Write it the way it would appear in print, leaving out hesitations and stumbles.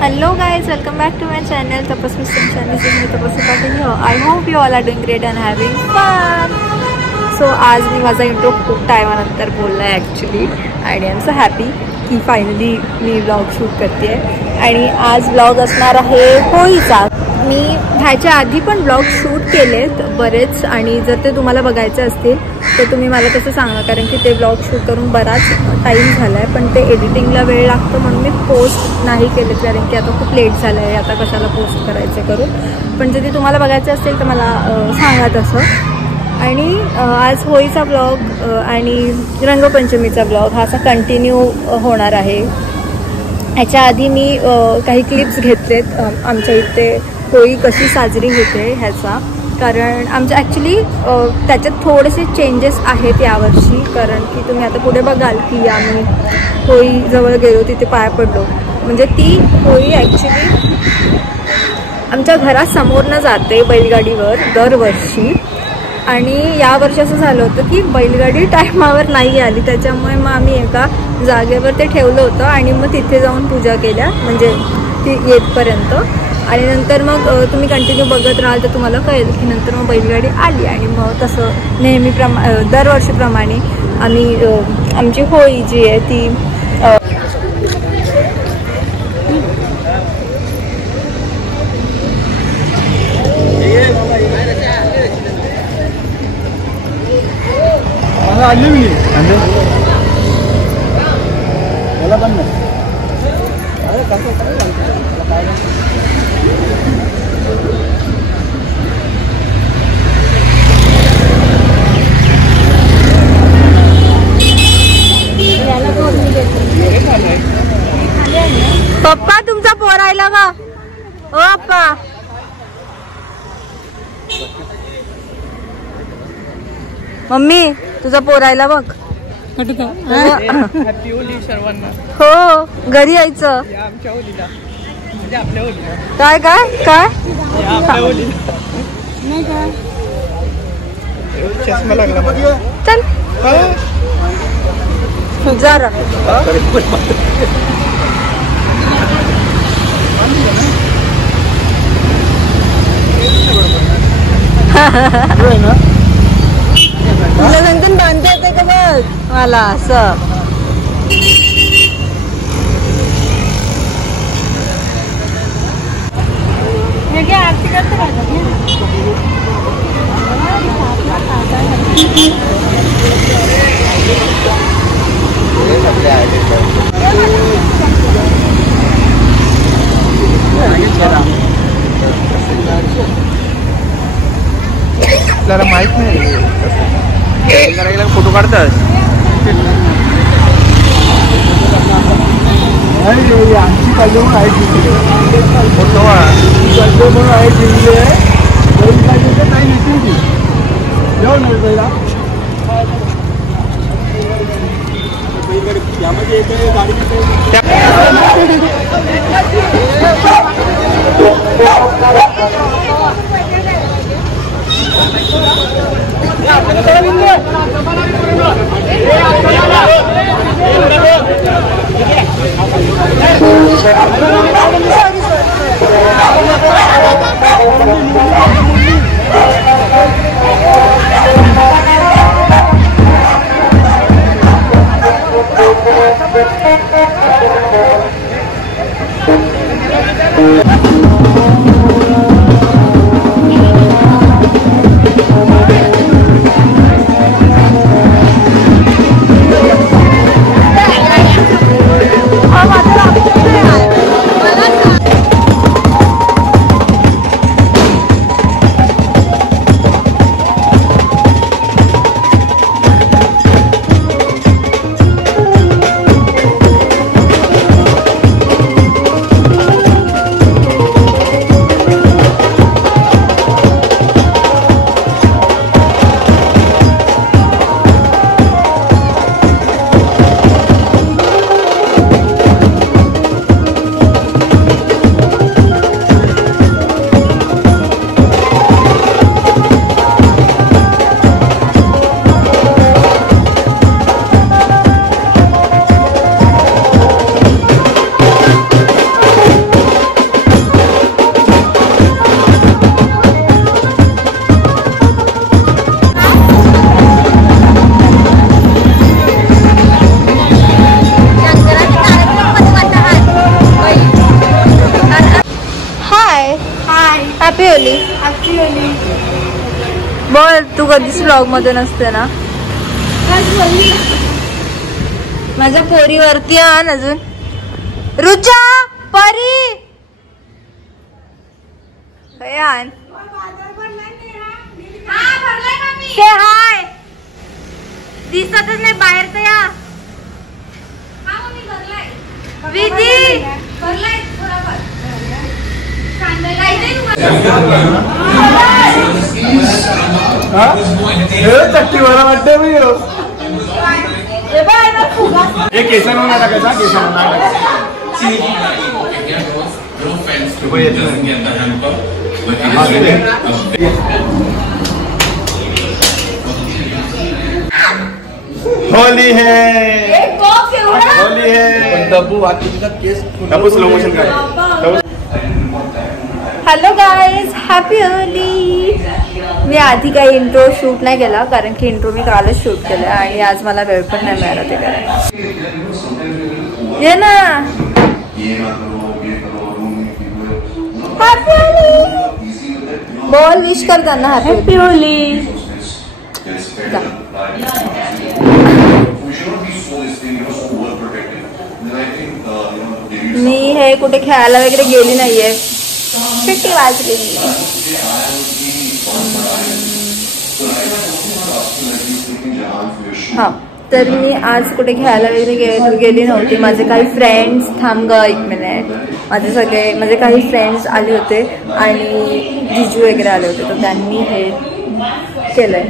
Hello guys, welcome back to my channel Tapas System channel. मी तपस्वी Patil here. I hope you all are doing great and having fun. So आज मी माझा intro खूप टायमानंतर बोलला आहे actually आणि I am so happy की finally मी vlog shoot करते आहे. आणि आज व्लॉग असणार आहे होळीचा. मी ह्याच्या आधी पण व्लॉग शूट केलेत बरेच आणि जर ते तुम्हाला बघायचे असतील तर तुम्ही मला तसं सांगा, कारण की ते व्लॉग शूट करून बराच टाईम झाला आहे पण ते एडिटिंगला वेळ लागतो म्हणून मी पोस्ट नाही केले, कारण की आता खूप लेट झालं आहे, आता कशाला पोस्ट करायचं करून. पण जर ते तुम्हाला बघायचे असतील तर मला सांगा तसं. आणि आज होळीचा ब्लॉग आणि रंगपंचमीचा ब्लॉग हा असा कंटिन्यू होणार आहे. ह्याच्या आधी मी काही क्लिप्स घेतलेत आमच्या इथे होळी कशी साजरी होते ह्याचा, कारण आमच्या ॲक्च्युली त्याच्यात थोडेसे चेंजेस आहेत यावर्षी, कारण की तुम्ही आता पुढे बघाल की आम्ही होळीजवळ गेलो तिथे पाया पडलो. म्हणजे ती होळी ॲक्च्युली आमच्या घरासमोरनं जाते बैलगाडीवर दरवर्षी. आणि यावर्षी असं झालं होतं की बैलगाडी टायमावर नाही आली, त्याच्यामुळे मग आम्ही एका जागेवर ते ठेवलं होतं आणि मग तिथे जाऊन पूजा केल्या म्हणजे ती येतपर्यंत. आणि नंतर मग तुम्ही कंटिन्यू बघत राहाल तर तुम्हाला कळेल की नंतर मग बैलगाडी आली आणि मग तसं दरवर्षीप्रमाणे आम्ही आमची होळी जी आहे ती पप्पा तुमचा पोरायला का ओ पप्पा. मम्मी तुझा पोरायला बघ. हॅपी होली सर्वांना. हो घरी यायचं. काय काय काय नाही काय चष्मा लागला चल जरा तुला नंतर बांधता येते का बघ मला असं. आरती करते आपल्याला माहित नाही फोटो काढतात. आमची काढले म्हणून आहे फोटो काढले म्हणून आहे जिंकले काही नेते जेवण पहिला यामध्ये हॅपी होली. बोल, तू कधीच व्लॉग मध्ये नसते ना. माझ्या पोरीवरती आण अजून. रुचा परी आण. से हाय. दिसतच नाही बाहेर तर या. विधी चट्टी मला वाटतं मी एक केसर होणार टाकायचा. केसर होणार होली है. होली है. डब्बू स्लो मोशन काय. Hello guys, happy Holi. मी आधी काही इंट्रो शूट नाही केला कारण की इंट्रो मी कालच शूट केला आणि आज मला वेळ पण नाही मिळाला ते करायला. ये ना. हॅपी होली बोल. विश कर त्यांना हॅपी होली. मी हे कुठे खेळायला वगैरे गेली नाहीये. शिट्टी वाजलेली. हा, तर मी आज कुठे खेळायला वगैरे गेली नव्हती. माझे काही फ्रेंड्स, थांब ग एक मिनिट, माझे काही फ्रेंड्स आले होते आणि जिजू वगैरे आले होते, तर त्यांनी हे केलंय.